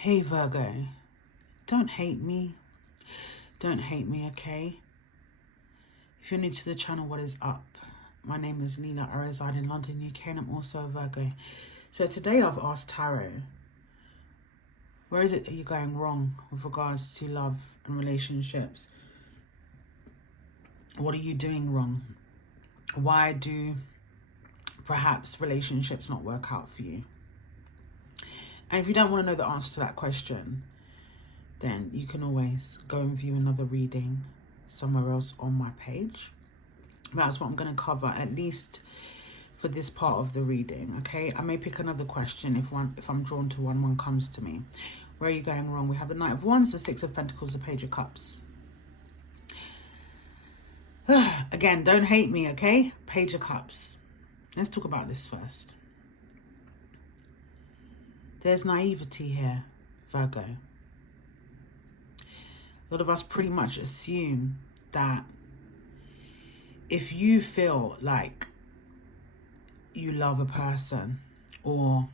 Hey Virgo, don't hate me. Don't hate me, okay? If you're new to the channel, what is up? My name is Leela. I reside in London, UK, and I'm also a Virgo. So today I've asked Tarot, where is it are you going wrong with regards to love and relationships? What are you doing wrong? Why do perhaps relationships not work out for you? And if you don't want to know the answer to that question, then you can always go and view another reading somewhere else on my page. That's what I'm going to cover, at least for this part of the reading, okay? I may pick another question if I'm drawn to one comes to me. Where are you going wrong? We have the Knight of Wands, the Six of Pentacles, the Page of Cups. Again, don't hate me, okay? Page of Cups. Let's talk about this first. There's naivety here, Virgo. A lot of us pretty much assume that if you feel like you love a person or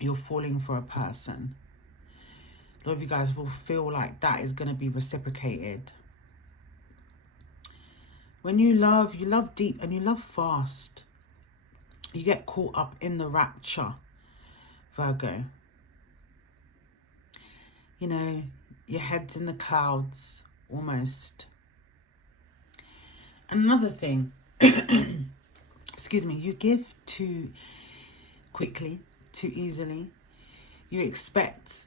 you're falling for a person, a lot of you guys will feel like that is going to be reciprocated. When you love deep and you love fast. You get caught up in the rapture, Virgo. You know, your head's in the clouds, almost. And another thing, excuse me, you give too quickly, too easily. You expect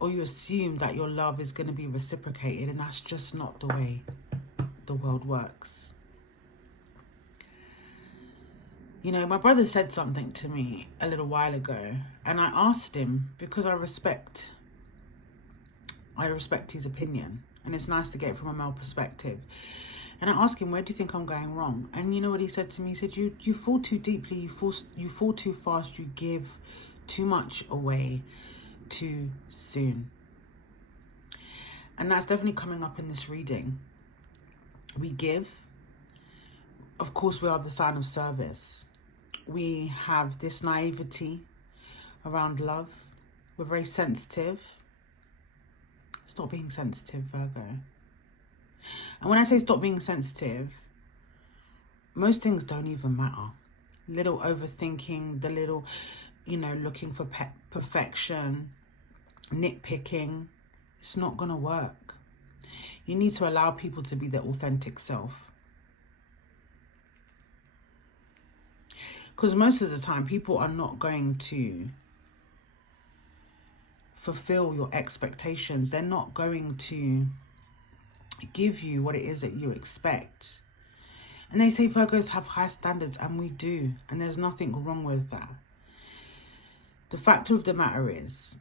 or you assume that your love is going to be reciprocated, and that's just not the way the world works. You know, my brother said something to me a little while ago, and I asked him because I respect his opinion, and it's nice to get it from a male perspective. And I asked him, where do you think I'm going wrong? And you know what he said to me? He said, you fall too deeply, you fall too fast, you give too much away too soon. And that's definitely coming up in this reading. We give. Of course, we are the sign of service. We have this naivety around love. We're very sensitive. Stop being sensitive, Virgo. And when I say stop being sensitive, most things don't even matter. Little overthinking, the little, looking for perfection, nitpicking, it's not going to work. You need to allow people to be their authentic self. Because most of the time, people are not going to fulfill your expectations. They're not going to give you what it is that you expect. And they say Virgos have high standards, and we do. And there's nothing wrong with that. The fact of the matter is,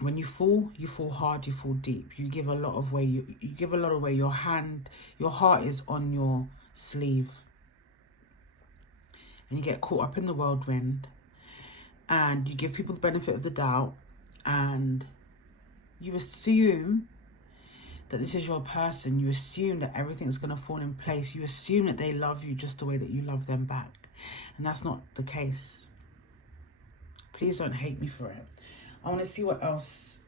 when you fall hard, you fall deep. You give a lot of way. You give a lot away. Your heart is on your sleeve. And you get caught up in the whirlwind. And you give people the benefit of the doubt. And you assume that this is your person. You assume that everything's going to fall in place. You assume that they love you just the way that you love them back. And that's not the case. Please don't hate me for it. I want to see what else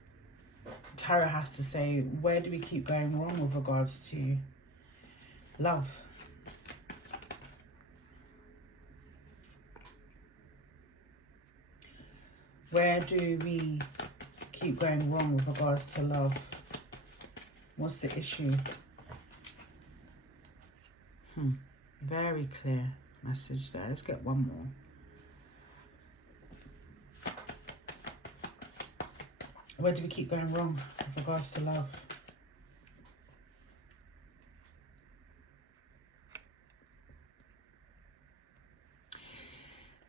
Tarot has to say. Where do we keep going wrong with regards to love? Where do we keep going wrong with regards to love? What's the issue? Very clear message there. Let's get one more. Where do we keep going wrong with regards to love?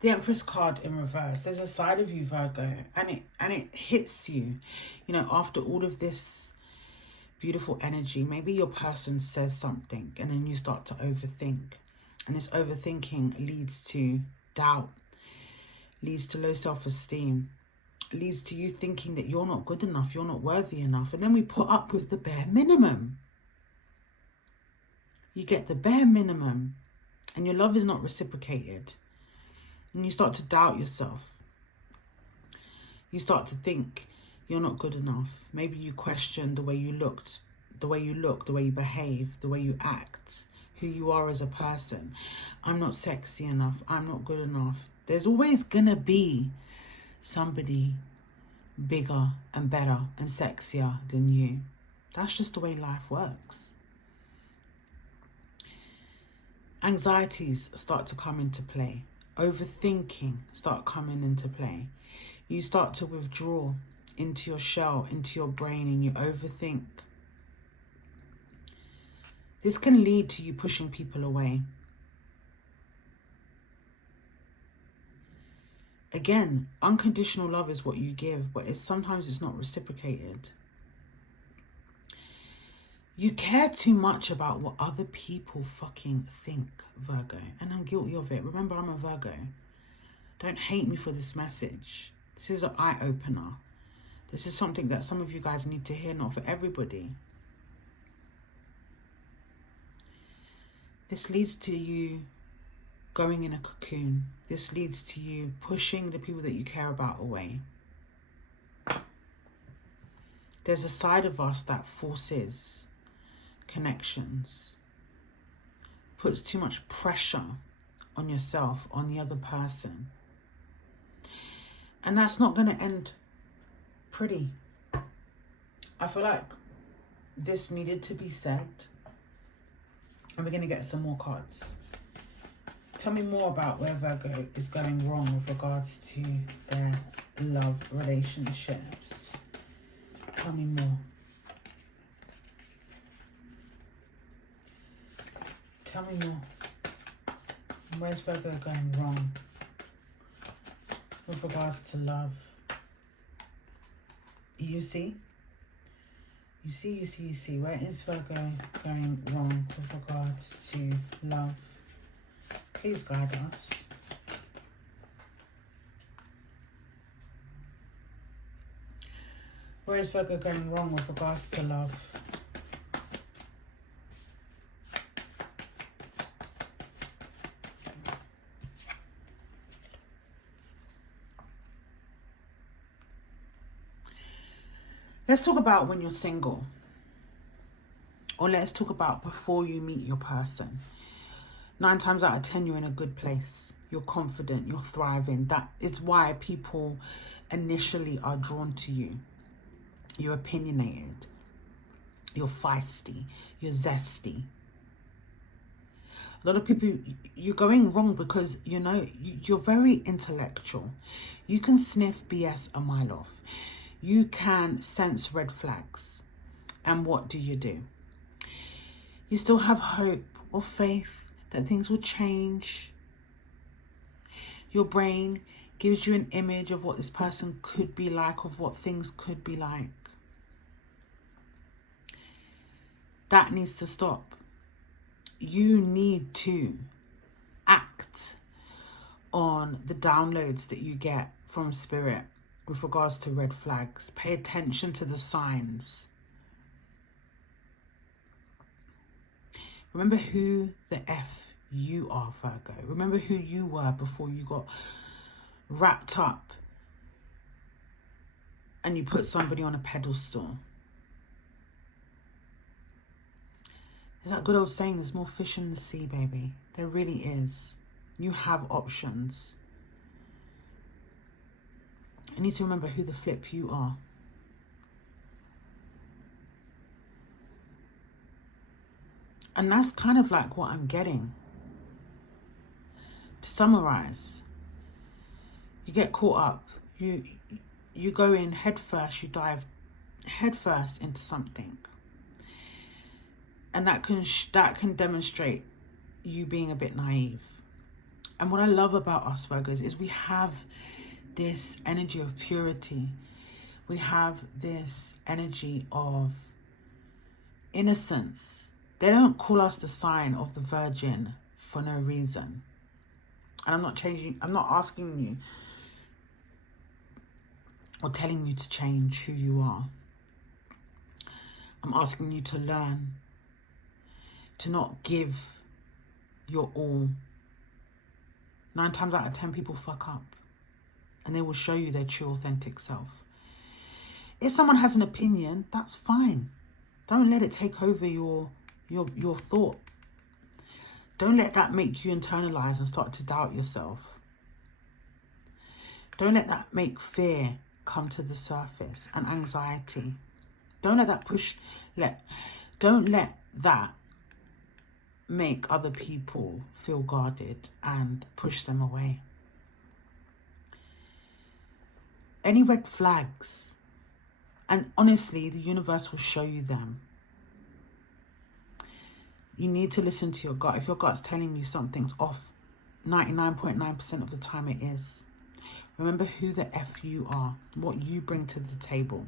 The Empress card in reverse. There's a side of you, Virgo, and it hits you. You know, after all of this beautiful energy, maybe your person says something and then you start to overthink. And this overthinking leads to doubt, leads to low self-esteem, leads to you thinking that you're not good enough, you're not worthy enough. And then we put up with the bare minimum. You get the bare minimum and your love is not reciprocated. And you start to doubt yourself. You start to think you're not good enough. Maybe you question the way you looked, the way you look, the way you behave, the way you act, who you are as a person. I'm not sexy enough. I'm not good enough. There's always gonna be somebody bigger and better and sexier than you. That's just the way life works. Anxieties start to come into play. Overthinking start coming into play. You start to withdraw into your shell, into your brain, and you overthink. This can lead to you pushing people away. Again, unconditional love is what you give, but sometimes it's not reciprocated. You care too much about what other people fucking think, Virgo. And I'm guilty of it. Remember, I'm a Virgo. Don't hate me for this message. This is an eye-opener. This is something that some of you guys need to hear, not for everybody. This leads to you going in a cocoon. This leads to you pushing the people that you care about away. There's a side of us that forces connections, puts too much pressure on yourself, on the other person. And that's not going to end pretty. I feel like this needed to be said. And we're going to get some more cards. Tell me more about where Virgo is going wrong with regards to their love relationships. Tell me more. Tell me more. Where's Virgo going wrong with regards to love? You see? You see. Where is Virgo going wrong with regards to love? Please guide us. Where is Virgo going wrong with regards to love? Let's talk about when you're single. Or let's talk about before you meet your person. 9 times out of 10, you're in a good place. You're confident, you're thriving. That is why people initially are drawn to you. You're opinionated. You're feisty. You're zesty. A lot of people, you're going wrong because, you know, you're very intellectual. You can sniff BS a mile off. You can sense red flags. And what do? You still have hope or faith that things will change. Your brain gives you an image of what this person could be like, of what things could be like. That needs to stop. You need to act on the downloads that you get from spirit with regards to red flags. Pay attention to the signs. Remember who the F you are, Virgo. Remember who you were before you got wrapped up and you put somebody on a pedestal. There's that good old saying, there's more fish in the sea, baby. There really is. You have options. You need to remember who the flip you are. And that's kind of like what I'm getting. To summarize, you get caught up. You go in head first, you dive head first into something. And that can demonstrate you being a bit naive. And what I love about us Virgos is we have this energy of purity. We have this energy of innocence. They don't call us the sign of the Virgin for no reason. And I'm not asking you or telling you to change who you are. I'm asking you to learn to not give your all. 9 times out of 10 people fuck up. And they will show you their true authentic self. If someone has an opinion, that's fine. Don't let it take over your thought. Don't let that make you internalize and start to doubt yourself. Don't let that make fear come to the surface and anxiety. Don't let that don't let that make other people feel guarded and push them away. Any red flags, and honestly, the universe will show you them. You need to listen to your gut. If your gut's telling you something's off, 99.9% of the time it is. Remember who the F you are, what you bring to the table.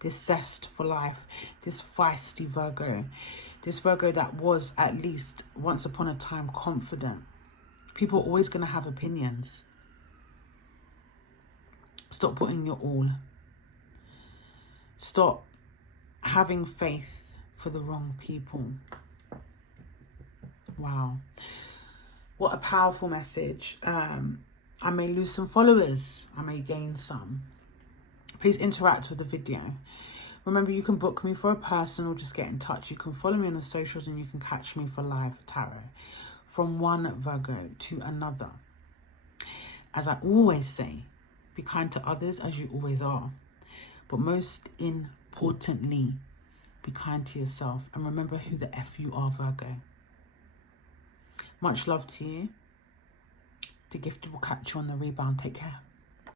This zest for life, this feisty Virgo, this Virgo that was at least once upon a time confident. People are always going to have opinions. Stop putting your all. Stop having faith for the wrong people. Wow. What a powerful message. I may lose some followers. I may gain some. Please interact with the video. Remember, you can book me for a person or just get in touch. You can follow me on the socials and you can catch me for live tarot. From one Virgo to another. As I always say, be kind to others as you always are. But most importantly, be kind to yourself. And remember who the F you are, Virgo. Much love to you. The Gifted will catch you on the rebound. Take care.